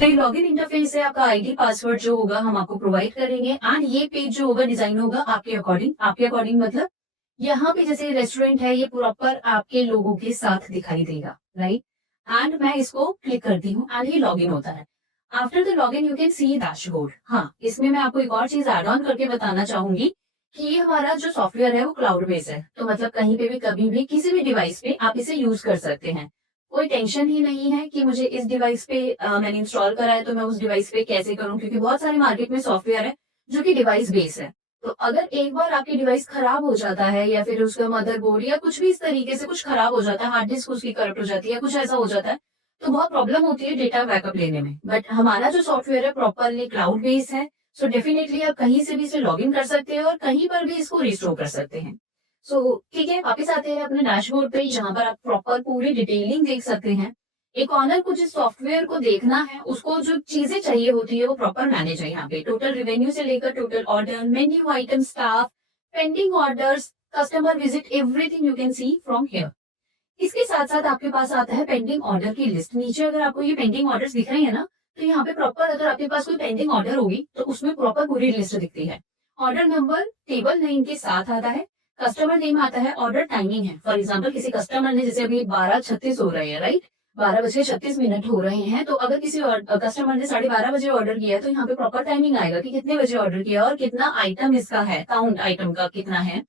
तो ये login interface है, आपका आईडी पासवर्ड जो होगा हम आपको प्रोवाइड करेंगे एंड ये पेज जो होगा डिजाइन होगा आपके अकॉर्डिंग मतलब यहाँ पे जैसे रेस्टोरेंट है ये प्रॉपर आपके लोगों के साथ दिखाई देगा, राइट। एंड मैं इसको क्लिक करती हूँ एंड ये लॉगिन होता है। After the login you can see dashboard. हाँ, इसमें मैं आपको एक और चीज ऐड ऑन करके बताना चाहूंगी कि ये हमारा जो सॉफ्टवेयर है वो क्लाउड बेस्ड है, तो मतलब कहीं पे भी कभी भी किसी भी डिवाइस पे आप इसे यूज कर सकते हैं। कोई टेंशन ही नहीं है कि मुझे इस डिवाइस पे मैंने इंस्टॉल करा है तो मैं उस डिवाइस पे कैसे करूं, क्योंकि बहुत सारे मार्केट में सॉफ्टवेयर है जो कि डिवाइस बेस्ड है। तो अगर एक बार आपकी डिवाइस खराब हो जाता है या फिर उसका मदरबोर्ड या कुछ भी इस तरीके से कुछ खराब हो जाता है, हार्ड डिस्क उसकी करप्ट हो जाती है या कुछ ऐसा हो जाता है, तो बहुत प्रॉब्लम होती है डेटा बैकअप लेने में। बट हमारा जो सॉफ्टवेयर है प्रॉपरली क्लाउड बेस्ड है, सो डेफिनेटली आप कहीं से भी इसे लॉग इन कर सकते हैं और कहीं पर भी इसको रिस्टोर कर सकते हैं। सो ठीक है, वापस आते हैं अपने डैशबोर्ड पे जहां पर आप प्रॉपर पूरी डिटेलिंग देख सकते हैं। एक ऑनर को जिस सॉफ्टवेयर को देखना है उसको जो चीजें चाहिए होती है वो प्रॉपर मैनेज है। यहाँ पे टोटल रेवेन्यू से लेकर total order, menu item, staff, pending orders, customer visit, everything you can see from here. इसके साथ साथ आपके पास आता है पेंडिंग ऑर्डर की लिस्ट। नीचे अगर आपको ये पेंडिंग ऑर्डर्स दिख रही है ना, तो यहाँ पे प्रॉपर अगर आपके पास कोई पेंडिंग ऑर्डर होगी तो उसमें प्रॉपर पूरी लिस्ट दिखती है। ऑर्डर नंबर टेबल नेम के साथ आता है, कस्टमर नेम आता है, ऑर्डर टाइमिंग है। फॉर एग्जाम्पल किसी कस्टमर ने जैसे अभी 12:36 हो रहे हैं, राइट, 12:36 हो रहे हैं, तो अगर किसी कस्टमर ने 12:30 बजे ऑर्डर किया है तो यहाँ पे प्रॉपर टाइमिंग आएगा कि कितने बजे ऑर्डर किया और कितना आइटम इसका है, काउंट आइटम का कितना है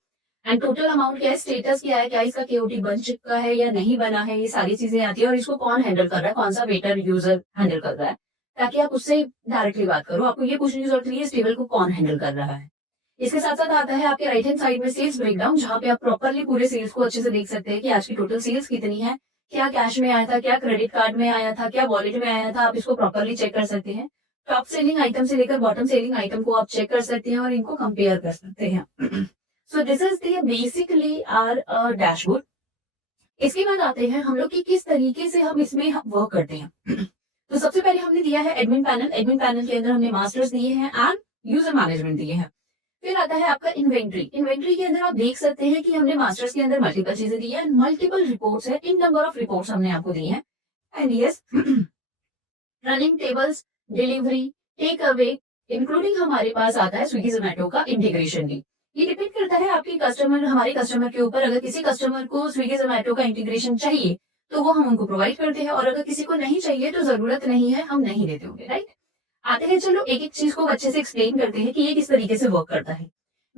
एंड टोटल अमाउंट क्या है, स्टेटस क्या है, क्या इसका केओटी बन चुका है या नहीं बना है, ये सारी चीजें आती है। और इसको कौन हैंडल कर रहा है, कौन सा वेटर यूजर हैंडल कर रहा है, ताकि आप उससे डायरेक्टली बात करो। आपको ये पूछने की जरूरत नहीं है इस टेबल को कौन हैंडल कर रहा है। इसके साथ साथ आता है आपके राइट हैंड साइड में सेल्स ब्रेकडाउन, जहाँ पे आप प्रॉपरली पूरे सेल्स को अच्छे से देख सकते हैं कि आज की टोटल सेल्स कितनी है, क्या कैश में आया था, क्या क्रेडिट कार्ड में आया था, क्या वॉलेट में आया था। आप इसको प्रॉपरली चेक कर सकते हैं। टॉप सेलिंग आइटम से लेकर बॉटम सेलिंग आइटम को आप चेक कर सकते हैं और इनको कंपेयर कर सकते हैं। So this is the basically our dashboard. इसके बाद आते हैं हम लोग कि किस तरीके से हम इसमें वर्क करते हैं। तो सबसे पहले हमने दिया है एडमिन पैनल। एडमिन पैनल के अंदर हमने मास्टर्स दिए हैं एंड यूजर मैनेजमेंट दिए हैं। फिर आता है आपका इन्वेंट्री। इन्वेंट्री के अंदर आप देख सकते हैं कि हमने मास्टर्स के अंदर मल्टीपल चीजें दी है, मल्टीपल रिपोर्ट्स है, इन नंबर ऑफ रिपोर्ट्स हमने आपको दी है। And yes, running tables, delivery, take away, including हमारे पास आता है स्विगी जोमेटो का इंटीग्रेशन भी। ये डिपेंड करता है आपके कस्टमर, हमारे कस्टमर के ऊपर। अगर किसी कस्टमर को स्विगी जोमेटो का इंटीग्रेशन चाहिए तो वो हम उनको प्रोवाइड करते हैं, और अगर किसी को नहीं चाहिए तो जरूरत नहीं है, हम नहीं देते होंगे, राइट। आते हैं, चलो एक एक चीज को अच्छे से एक्सप्लेन करते हैं कि ये किस तरीके से वर्क करता है।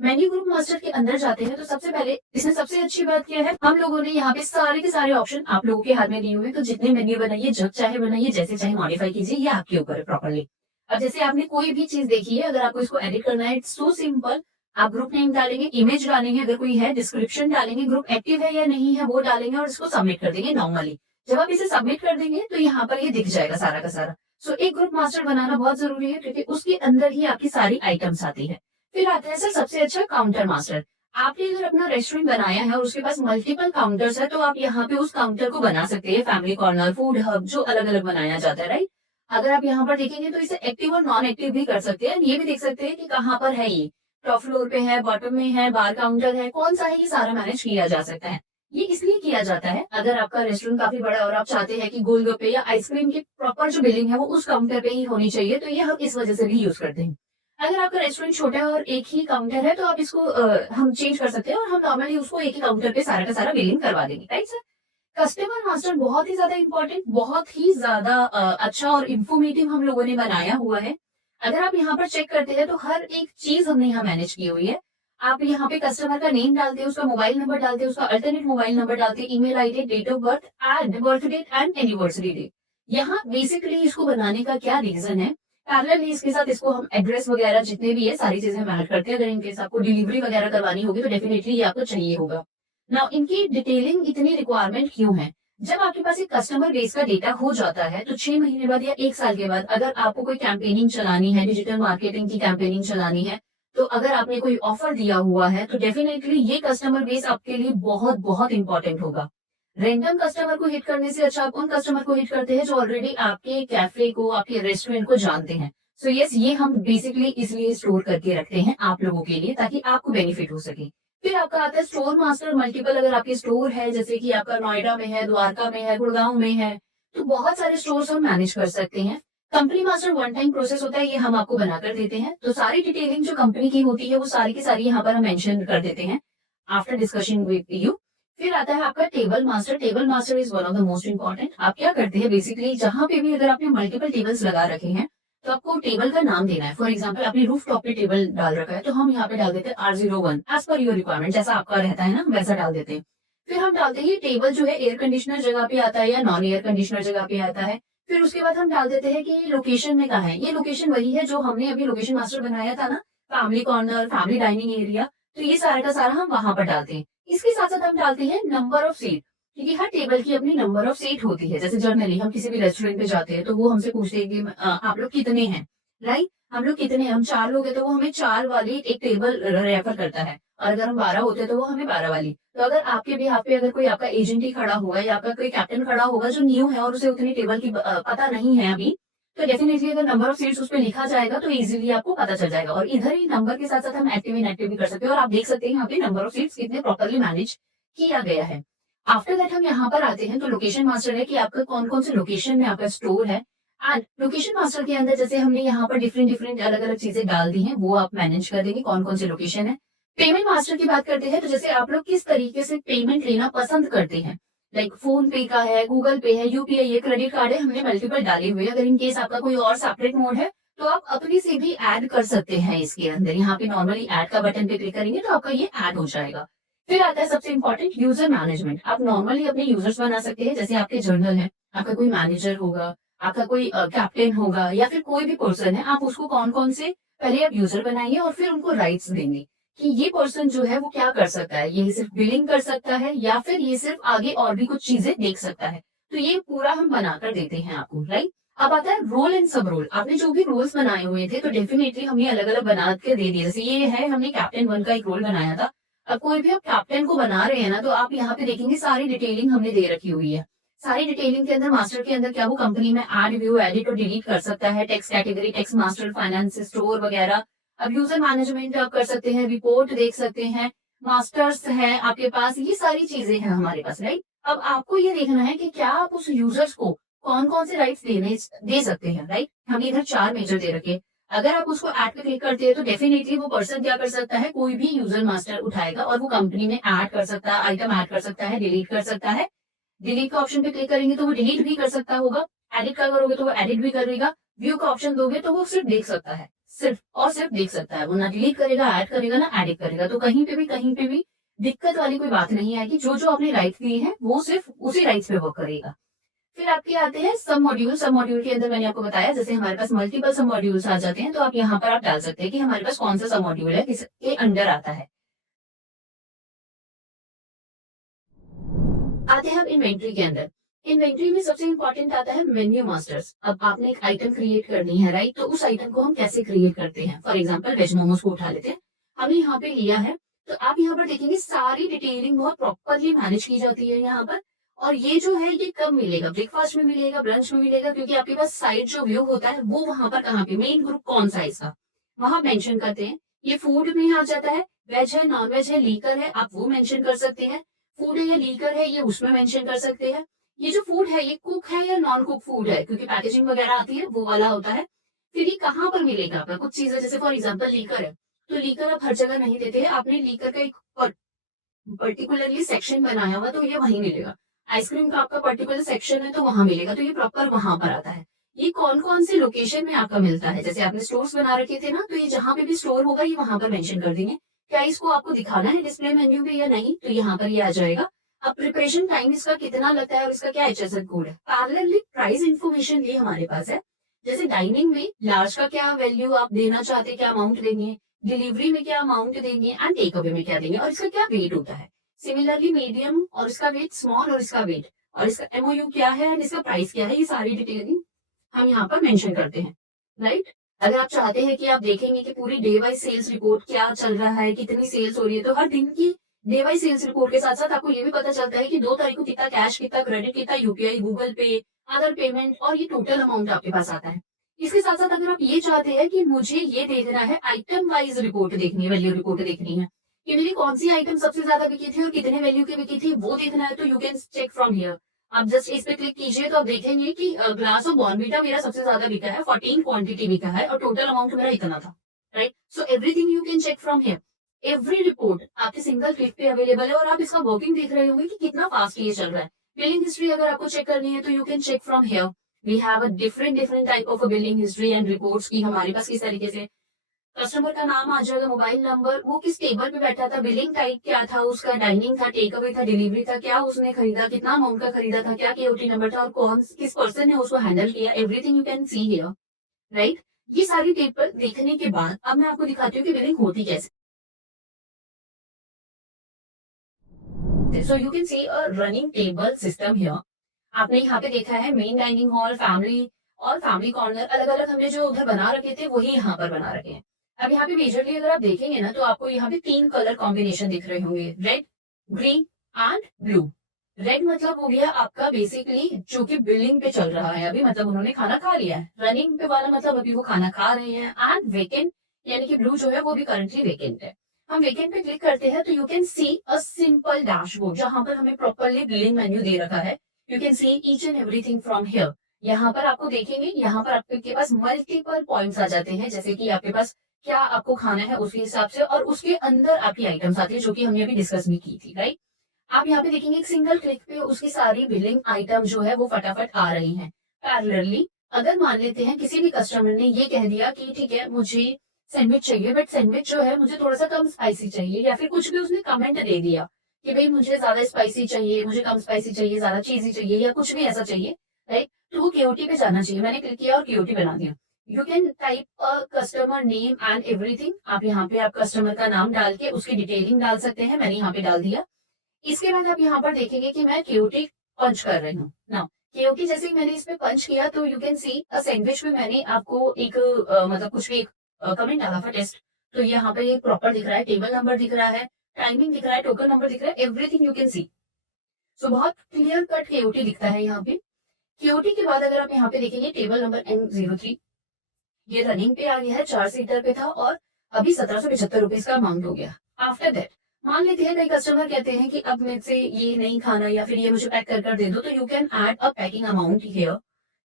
मेन्यू ग्रुप मास्टर के अंदर जाते हैं तो सबसे पहले इसमें सबसे अच्छी बात क्या है, हम लोगों ने यहाँ पे सारे के सारे ऑप्शन आप लोगों के हाथ में दिए हुए हैं। तो जितने मेन्यू बनाइए, जब चाहे बनाइए, जैसे चाहे मॉडिफाई कीजिए, ये आपके ऊपर है प्रॉपरली। अब जैसे आपने कोई भी चीज देखी है, अगर आपको इसको एडिट करना है, इट्स सो सिंपल। आप ग्रुप नेम डालेंगे, इमेज डालेंगे अगर कोई है, डिस्क्रिप्शन डालेंगे, ग्रुप एक्टिव है या नहीं है वो डालेंगे और इसको सबमिट कर देंगे नॉर्मली। जब आप इसे सबमिट कर देंगे तो यहाँ पर ये दिख जाएगा सारा का सारा। सो एक ग्रुप मास्टर बनाना बहुत जरूरी है क्योंकि उसके अंदर ही आपकी सारी आइटम्स आती है। फिर आता है सर सबसे अच्छा काउंटर मास्टर। आपने अगर अपना रेस्टोरेंट बनाया है और उसके पास मल्टीपल काउंटर्स है तो आप यहाँ पे उस काउंटर को बना सकते हैं, फैमिली कॉर्नर, फूड हब, जो अलग अलग बनाया जाता है, राइट। अगर आप यहाँ पर देखेंगे तो इसे एक्टिव और नॉन एक्टिव भी कर सकते हैं। ये भी देख सकते हैं कि कहाँ पर है, ये टॉप फ्लोर पे है, बॉटम में है, बार काउंटर है, कौन सा है, ये सारा मैनेज किया जा सकता है। ये इसलिए किया जाता है अगर आपका रेस्टोरेंट काफी बड़ा है और आप चाहते हैं कि गोलगप्पे या आइसक्रीम की प्रॉपर जो बिलिंग है वो उस काउंटर पे ही होनी चाहिए, तो ये हम इस वजह से भी यूज करते हैं। अगर आपका रेस्टोरेंट छोटा है और एक ही काउंटर है तो आप इसको हम चेंज कर सकते हैं और हम नॉर्मली उसको एक ही काउंटर पे सारा का सारा बिलिंग करवा देंगे, राइट सर। कस्टमर मास्टर बहुत ही ज्यादा इंपॉर्टेंट, बहुत ही ज्यादा अच्छा और इंफॉर्मेटिव हम लोगों ने बनाया हुआ है। अगर आप यहाँ पर चेक करते हैं तो हर एक चीज हमने यहाँ मैनेज की हुई है। आप यहाँ पे कस्टमर का नेम डालते हैं, उसका मोबाइल नंबर डालते हैं, उसका अल्टरनेट मोबाइल नंबर डालते हैं, email ID, date of birth and birth date and anniversary date. यहाँ बेसिकली इसको बनाने का क्या रीजन है, पैरेलली इसके साथ इसको हम एड्रेस वगैरह जितने भी है सारी चीजें हम ऐड करते हैं। अगर इनकेस आपको डिलीवरी वगैरह करवानी होगी तो डेफिनेटली ये आपको चाहिए होगा। नाउ इनकी डिटेलिंग इतनी रिक्वायरमेंट क्यों है, जब आपके पास एक कस्टमर बेस का डेटा हो जाता है तो 6 महीने बाद या 1 साल के बाद अगर आपको कोई कैंपेनिंग चलानी है, डिजिटल मार्केटिंग की कैंपेनिंग चलानी है, तो अगर आपने कोई ऑफर दिया हुआ है तो डेफिनेटली ये कस्टमर बेस आपके लिए बहुत बहुत इंपॉर्टेंट होगा। रैंडम कस्टमर को हिट करने से अच्छा आप उन कस्टमर को हिट करते हैं जो ऑलरेडी आपके कैफे को, आपके रेस्टोरेंट को जानते हैं। सो यस, ये हम बेसिकली इसलिए स्टोर करके रखते हैं आप लोगों के लिए ताकि आपको बेनिफिट हो सके। फिर आपका आता है स्टोर मास्टर। मल्टीपल अगर आपके स्टोर है, जैसे कि आपका नोएडा में है, द्वारका में है, गुड़गांव में है, तो बहुत सारे स्टोर्स हम मैनेज कर सकते हैं। Company master one time process होता है, ये हम आपको बनाकर देते हैं। तो सारी डिटेलिंग जो कंपनी की होती है वो सारी की सारी यहाँ पर हम मेंशन कर देते हैं आफ्टर डिस्कशन विद यू। फिर आता है आपका table master. Table master is one of the most important. आप क्या करते हैं बेसिकली, जहां पे भी अगर आपने मल्टीपल टेबल्स लगा रखे हैं तो आपको टेबल का नाम देना है। फॉर एग्जाम्पल आपने रूफ टॉप पे टेबल डाल रखा है तो हम यहाँ पे डाल देते हैं R01 as per your requirement, जैसा आपका रहता है ना वैसा डाल देते हैं। फिर हम डालते हैं टेबल जो है एयर कंडीशनर जगह पे आता है या नॉन एयर कंडीशनर जगह पे आता है। फिर उसके बाद हम डाल देते हैं कि लोकेशन में कहाँ है। ये लोकेशन वही है जो हमने अभी लोकेशन मास्टर बनाया था ना, family corner, family dining area, तो ये सारा का सारा हम वहां पर डालते हैं। इसके साथ साथ हम डालते हैं नंबर ऑफ सीट, क्योंकि हर टेबल की अपनी नंबर ऑफ सीट होती है। जैसे जनरली हम किसी भी रेस्टोरेंट पे जाते हैं तो वो हमसे पूछते हैं कि आप लोग कितने हैं, राइट? हम लोग कितने हैं, हम 4 लोग हैं तो वो हमें 4 वाली एक टेबल रेफर करता है, और अगर हम 12 होते हैं तो वो हमें 12 वाली। तो अगर आपके भी यहाँ पे अगर कोई आपका एजेंट ही खड़ा हुआ है या आपका कोई कैप्टन खड़ा होगा जो न्यू है और उसे उतनी टेबल की पता नहीं है अभी, तो डेफिनेटली अगर नंबर ऑफ सीट्स उस पे लिखा जाएगा तो इजीली आपको पता चल जाएगा। और इधर ही नंबर के साथ साथ हम एक्टिव इनएक्टिव भी कर सकते हैं, और आप देख सकते हैं यहाँ पे नंबर ऑफ सीट्स कितने प्रॉपरली मैनेज किया गया है। आफ्टर दैट हम यहाँ पर आते हैं तो लोकेशन मास्टर है कि आपका कौन कौन से लोकेशन में आपका स्टोर है। एंड लोकेशन मास्टर के अंदर जैसे हमने यहाँ पर डिफरेंट डिफरेंट अलग अलग चीजें डाल दी हैं, वो आप मैनेज कर देंगे कौन कौन से लोकेशन है। पेमेंट मास्टर की बात करते हैं तो जैसे आप लोग किस तरीके से पेमेंट लेना पसंद करते हैं, लाइक फोन पे का है, गूगल पे है, यूपीआई है, क्रेडिट कार्ड है, हमने मल्टीपल डाले हुए हैं। अगर इन केस आपका कोई और सेपरेट मोड है तो आप अपनी से भी ऐड कर सकते हैं इसके अंदर। यहाँ पे नॉर्मली ऐड का बटन पे क्लिक करेंगे तो आपका ये ऐड हो जाएगा। फिर आता है सबसे इंपॉर्टेंट यूजर मैनेजमेंट। आप नॉर्मली अपने यूजर्स बना सकते हैं, जैसे आपके जर्नल है, आपका कोई मैनेजर होगा, आपका कोई कैप्टन होगा या फिर कोई भी पर्सन है, आप उसको कौन कौन से पहले आप यूजर बनाइए और फिर उनको राइट्स देंगे कि ये पर्सन जो है वो क्या कर सकता है, ये सिर्फ बिलिंग कर सकता है या फिर ये सिर्फ आगे और भी कुछ चीजें देख सकता है। तो ये पूरा हम बनाकर देते हैं आपको, राइट? अब आता है रोल एंड सब रोल। आपने जो भी रोल्स बनाए हुए थे तो डेफिनेटली हमने अलग अलग बना के दे दिए। जैसे ये है, हमने कैप्टन 1 का एक रोल बनाया था। अब कोई भी आप कैप्टन को बना रहे हैं ना तो आप यहाँ पे देखेंगे सारी डिटेलिंग हमने दे रखी हुई है। सारी डिटेलिंग के अंदर मास्टर के अंदर क्या वो कंपनी में ऐड, व्यू, एडिट और डिलीट कर सकता है, text category, text master, finance, store वगैरह। अब यूजर मैनेजमेंट आप कर सकते हैं, रिपोर्ट देख सकते हैं, मास्टर्स है आपके पास, ये सारी चीजें हैं हमारे पास, राइट? अब आपको ये देखना है कि क्या आप उस यूजर्स को कौन कौन से राइट्स दे सकते हैं, राइट? हमने इधर 4 मेजर दे रखे। अगर आप उसको ऐड पे क्लिक करते हैं तो डेफिनेटली वो पर्सन क्या कर सकता है, कोई भी यूजर मास्टर उठाएगा और वो कंपनी में ऐड कर सकता है, आइटम ऐड कर सकता है, डिलीट कर सकता है। डिलीट का ऑप्शन पे क्लिक करेंगे तो वो डिलीट भी कर सकता होगा, एडिट का करोगे तो वो एडिट भी करेगा, व्यू का ऑप्शन दोगे तो वो सिर्फ देख सकता है, सिर्फ और सिर्फ देख सकता है। वो ना डिलीट करेगा, ऐड करेगा, ना एडिट करेगा। तो कहीं पे भी दिक्कत वाली कोई बात नहीं आएगी। जो जो आपने राइट्स दिए हैं वो सिर्फ उसी राइट्स पे वर्क करेगा। फिर आपके आते हैं सब मॉड्यूल। सब मॉड्यूल के अंदर मैंने आपको बताया जैसे हमारे पास मल्टीपल सब मॉड्यूल्स आ जाते हैं तो आप यहाँ पर आप डाल सकते हैं कि हमारे पास कौन सा सब मॉड्यूल है, किसके अंडर आता है। आते हैं अब इन्वेंट्री के अंदर। इन्वेंट्री में सबसे इंपॉर्टेंट आता है मेन्यू मास्टर्स। अब आपने एक आइटम क्रिएट करनी है, राइट? तो उस आइटम को हम कैसे क्रिएट करते हैं? फॉर एग्जांपल वेज मोमोज को उठा लेते हैं, हमने यहाँ पे लिया है तो आप यहाँ पर देखेंगे सारी डिटेलिंग बहुत प्रॉपरली मैनेज की जाती है यहाँ पर। और ये जो है ये कब मिलेगा? ब्रेकफास्ट में मिलेगा, ब्रंच में मिलेगा, क्योंकि आपके पास साइड जो व्यू होता है वो वहां पर कहाँ पे, मेन ग्रुप कौन सा है इसका, वहां मेंशन करते हैं। ये फूड में आ जाता है, वेज है, नॉन वेज है, लीकर है, आप वो मेंशन कर सकते हैं। फूड है या लीकर है ये उसमें मेंशन कर सकते हैं। ये जो फूड है ये कुक है या नॉन कुक फूड है, क्योंकि पैकेजिंग वगैरह आती है वो वाला होता है। फिर ये कहाँ पर मिलेगा आपका, कुछ चीजें जैसे फॉर एग्जांपल लीकर है तो लीकर आप हर जगह नहीं देते हैं, आपने लीकर का एक पर्टिकुलरली सेक्शन बनाया हुआ तो ये वहीं मिलेगा। आइसक्रीम का आपका पर्टिकुलर सेक्शन है तो वहां मिलेगा, तो ये प्रॉपर वहां पर आता है। ये कौन कौन से लोकेशन में आपका मिलता है, जैसे आपने स्टोर्स बना रखे थे ना तो ये जहां पे भी स्टोर होगा ये वहां पर मेंशन कर देंगे। क्या इसको आपको दिखाना है डिस्प्ले मेन्यू पे या नहीं, तो यहाँ पर ये आ जाएगा। अब प्रिपरेशन टाइम इसका कितना लगता है और इसका क्या HSN कोड है। पैरेलली प्राइस इन्फॉर्मेशन ये हमारे पास है, जैसे डाइनिंग में लार्ज का क्या वैल्यू आप देना चाहते हैं, क्या अमाउंट देंगे, डिलीवरी में क्या अमाउंट देंगे एंड टेक अवे में क्या देंगे, और इसका क्या वेट होता है। सिमिलरली मीडियम और इसका वेट, स्मॉल और इसका वेट, और इसका MOU क्या है एंड इसका प्राइस क्या है, ये सारी डिटेलिंग हम यहाँ पर मेंशन करते हैं, राइट? अगर आप चाहते हैं कि आप देखेंगे कि पूरी डे वाइज सेल्स रिपोर्ट क्या चल रहा है, कितनी सेल्स हो रही है, तो हर दिन की डे वाइज सेल्स रिपोर्ट के साथ साथ आपको ये भी पता चलता है कि 2 तारीख को कितना कैश, कितना क्रेडिट, कितना यूपीआई, गूगल पे, अदर पेमेंट, और ये टोटल अमाउंट आपके पास आता है। इसके साथ साथ अगर आप ये चाहते हैं कि मुझे ये देखना है, आइटम वाइज रिपोर्ट देखनी है, वैल्यू रिपोर्ट देखनी है कि मेरी कौन सी आइटम सबसे ज्यादा बिकी थी और कितने वैल्यू की बिकी थी, वो देखना है, तो you can check from here. आप जस्ट इस पे क्लिक कीजिए तो आप देखेंगे कि ग्लास ऑफ बॉर्नवीटा मेरा सबसे ज्यादा बिका है, 14 क्वांटिटी बिका है और टोटल अमाउंट मेरा इतना था, right? So everything you can check from here. Every report आपके सिंगल क्लिक पे अवेलेबल है और आप इसका वर्किंग देख रहे होंगे कि कितना फास्ट ये चल रहा है। बिलिंग हिस्ट्री अगर आपको चेक करनी है तो you can check from here. We have a different different type of billing history and reports की हमारे पास किस तरीके से कस्टमर का नाम आ जाएगा, मोबाइल नंबर, वो किस टेबल पे बैठा था, बिलिंग टाइप क्या था उसका, डाइनिंग था, टेक अवे था, डिलीवरी था, क्या उसने खरीदा, कितना अमाउंट का खरीदा था, क्या केओटी नंबर था और कौन किस पर्सन ने उसको हैंडल किया, everything you can see here, right? ये सारी टेबल देखने के बाद अब मैं आपको दिखाती हूँ कि बिलिंग होती कैसे। So you can see a running table system here. आपने यहाँ पे देखा है मेन डाइनिंग हॉल, फैमिली और फैमिली कॉर्नर अलग अलग हमने जो उधर बना रखे थे वही यहाँ पर बना रखे हैं। अब यहाँ पे मेजरली अगर आप देखेंगे ना तो आपको यहाँ पे 3 कलर कॉम्बिनेशन दिख रहे होंगे, red, green and blue. Red मतलब हो गया आपका बेसिकली जो कि बिलिंग पे चल रहा है अभी, मतलब उन्होंने खाना खा लिया है। रनिंग पे वाला मतलब अभी वो खाना खा रहे हैं। एंड वेकेंट यानी कि ब्लू जो है वो भी करंटली वेकेंट है। हम वेकेंट पे क्लिक करते हैं तो you can see a simple dashboard जहां पर हमें प्रॉपरली बिलिंग मेन्यू दे रखा है। You can see each and everything from here. यहाँ पर आपको देखेंगे, यहाँ पर आपके पास मल्टीपल पॉइंट्स आ जाते हैं, जैसे कि आपके पास क्या आपको खाना है उसके हिसाब से और उसके अंदर आपकी आइटम्स आती है जो कि हमने अभी डिस्कस भी की थी, राइट? आप यहाँ पे देखेंगे एक सिंगल क्लिक पे उसकी सारी बिलिंग आइटम जो है वो फटाफट आ रही हैं पैरेलली। अगर मान लेते हैं किसी भी कस्टमर ने ये कह दिया कि ठीक है मुझे सैंडविच चाहिए बट सैंडविच जो है मुझे थोड़ा सा कम स्पाइसी चाहिए, या फिर कुछ भी उसने कमेंट दे दिया कि भाई मुझे ज्यादा स्पाइसी चाहिए, मुझे कम स्पाइसी चाहिए, ज्यादा चीजी चाहिए या कुछ भी ऐसा चाहिए, राइट? तो वो केओटी पे जाना चाहिए। मैंने क्लिक किया और केओटी बना दिया। You can type a customer name and everything. आप यहाँ पे आप कस्टमर का नाम डाल के उसकी डिटेलिंग डाल सकते हैं। मैंने यहाँ पे डाल दिया। इसके बाद आप यहाँ पर देखेंगे कि मैं केओटी पंच कर रही हूँ ना। केओटी जैसे ही मैंने इसमें पंच किया तो you can see a sandwich में मैंने आपको एक मतलब कुछ भी एक कमेंट डाला था टेस्ट। तो यहाँ पे एक प्रॉपर दिख रहा है, टेबल नंबर दिख रहा है, टाइमिंग दिख रहा है, टोकन नंबर दिख रहा है, एवरीथिंग यू कैन सी। सो बहुत क्लियर कट केओटी दिखता है यहाँ पे। केओटी के बाद अगर आप यहाँ पे देखेंगे टेबल नंबर N03, ये रनिंग पे आ गया है, 4 सीटर पे था और अभी 1775 रुपीज का अमाउंट हो गया। आफ्टर दैट मान लेते हैं कई कस्टमर कहते हैं कि अब मेरे से ये नहीं खाना या फिर ये मुझे पैक कर कर दे दो, तो you can add a packing amount here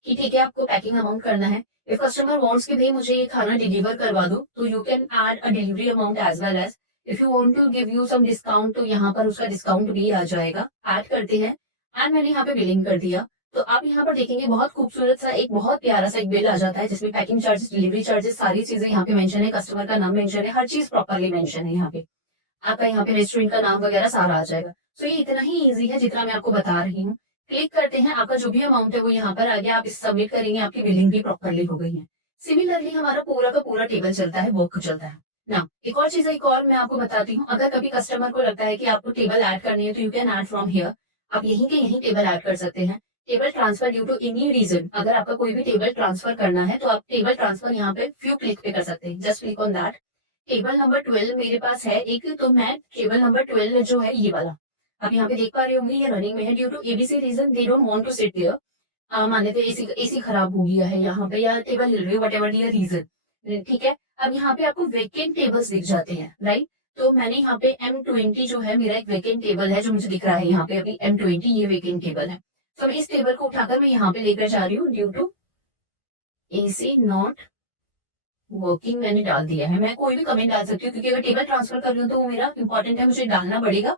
कि ठीक है आपको पैकिंग अमाउंट करना है। इफ कस्टमर वांट्स कि भाई मुझे ये खाना डिलीवर करवा दो तो you can add a delivery amount as well as. If you want to give you some discount तो यहाँ पर उसका डिस्काउंट भी आ जाएगा, ऐड करते हैं। एंड मैंने यहाँ पे बिलिंग कर दिया। तो आप यहाँ पर देखेंगे बहुत खूबसूरत सा एक बहुत प्यारा सा एक बिल आ जाता है जिसमें पैकिंग चार्जेस, डिलीवरी चार्जेस, सारी चीजें यहाँ पे मेंशन है, कस्टमर का नाम मेंशन है, हर चीज प्रॉपरली मेंशन है यहाँ पे। आपका यहाँ पे रेस्टोरेंट का नाम वगैरह सारा आ जाएगा। सो ये इतना ही इजी है जितना मैं आपको बता रही हूँ। क्लिक करते हैं, आपका जो भी अमाउंट है वो यहाँ पर आ गया, आप इस सबमिट करेंगे, आपकी बिलिंग भी प्रॉपरली हो गई है। सिमिलरली हमारा पूरा का पूरा टेबल चलता है, वर्क चलता है ना। एक और चीज, एक और मैं आपको बताती हूँ, अगर कभी कस्टमर को लगता है कि आपको टेबल ऐड करनी है तो you can add from here. आप यहीं के यहीं टेबल ऐड कर सकते हैं। Table transfer due to any reason, अगर आपका कोई भी टेबल ट्रांसफर करना है तो आप टेबल ट्रांसफर यहाँ पे फ्यू क्लिक पे कर सकते हैं। Just click on that. Table number 12 मेरे पास है एक, तो मैं टेबल नंबर 12 जो है ये वाला, आप यहाँ पे देख पा रहे होंगे ये रनिंग में है। Due to ABC reason they don't want to sit there. मान लेते एसी एसी खराब हो गया है यहाँ पे या टेबल हिल रही है, वट एवर रीजन, ठीक है। अब यहाँ पे आपको वेकेंट टेबल्स दिख जाते हैं, राइट? तो मैंने यहाँ पे M20 जो है मेरा एक वेकेंट टेबल है जो मुझे दिख रहा है यहाँ पे अभी M20, ये वेकेंट टेबल है। तो इस टेबल को उठाकर मैं यहाँ पे लेकर जा रही हूँ। Due to AC not working मैंने डाल दिया है। मैं कोई भी कमेंट डाल सकती हूँ क्योंकि अगर टेबल ट्रांसफर कर रही हूँ तो वो मेरा इंपॉर्टेंट है, मुझे डालना पड़ेगा।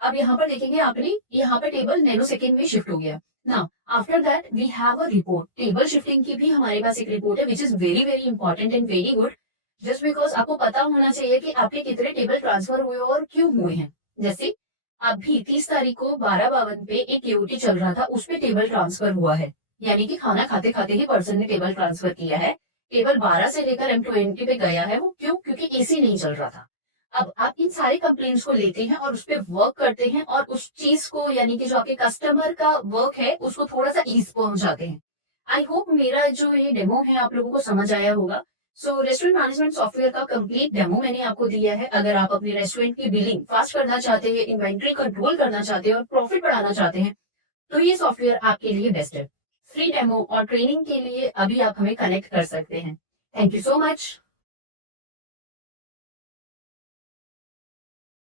अब यहाँ पर देखेंगे आपने यहाँ पे टेबल नैनो सेकेंड में शिफ्ट हो गया ना। After that we have a report. Table shifting की भी हमारे पास एक रिपोर्ट है which is very very important and very good. Just because आपको पता होना चाहिए कि आपके कितने टेबल ट्रांसफर हुए और क्यों हुए हैं। जैसे अभी 30 तारीख को 12:52 पे एक केओटी चल रहा था, उस पे टेबल ट्रांसफर हुआ है, यानी कि खाना खाते खाते ही पर्सन ने टेबल ट्रांसफर किया है। टेबल 12 से लेकर M20 पे गया है, वो क्यों? क्योंकि एसी नहीं चल रहा था। अब आप इन सारे कंप्लेंट्स को लेते हैं और उस पे वर्क करते हैं और उस चीज को यानी कि जो आपके कस्टमर का वर्क है उसको थोड़ा सा ईज पहुंचाते हैं। आई होप मेरा जो ये डेमो है आप लोगों को समझ आया होगा। सो रेस्टोरेंट मैनेजमेंट सॉफ्टवेयर का कंप्लीट डेमो मैंने आपको दिया है। अगर आप अपने रेस्टोरेंट की बिलिंग फास्ट करना चाहते हैं, इन्वेंट्री कंट्रोल करना चाहते हैं और प्रॉफिट बढ़ाना चाहते हैं तो ये सॉफ्टवेयर आपके लिए बेस्ट है। फ्री डेमो और ट्रेनिंग के लिए अभी आप हमें कनेक्ट कर सकते हैं। Thank you so much.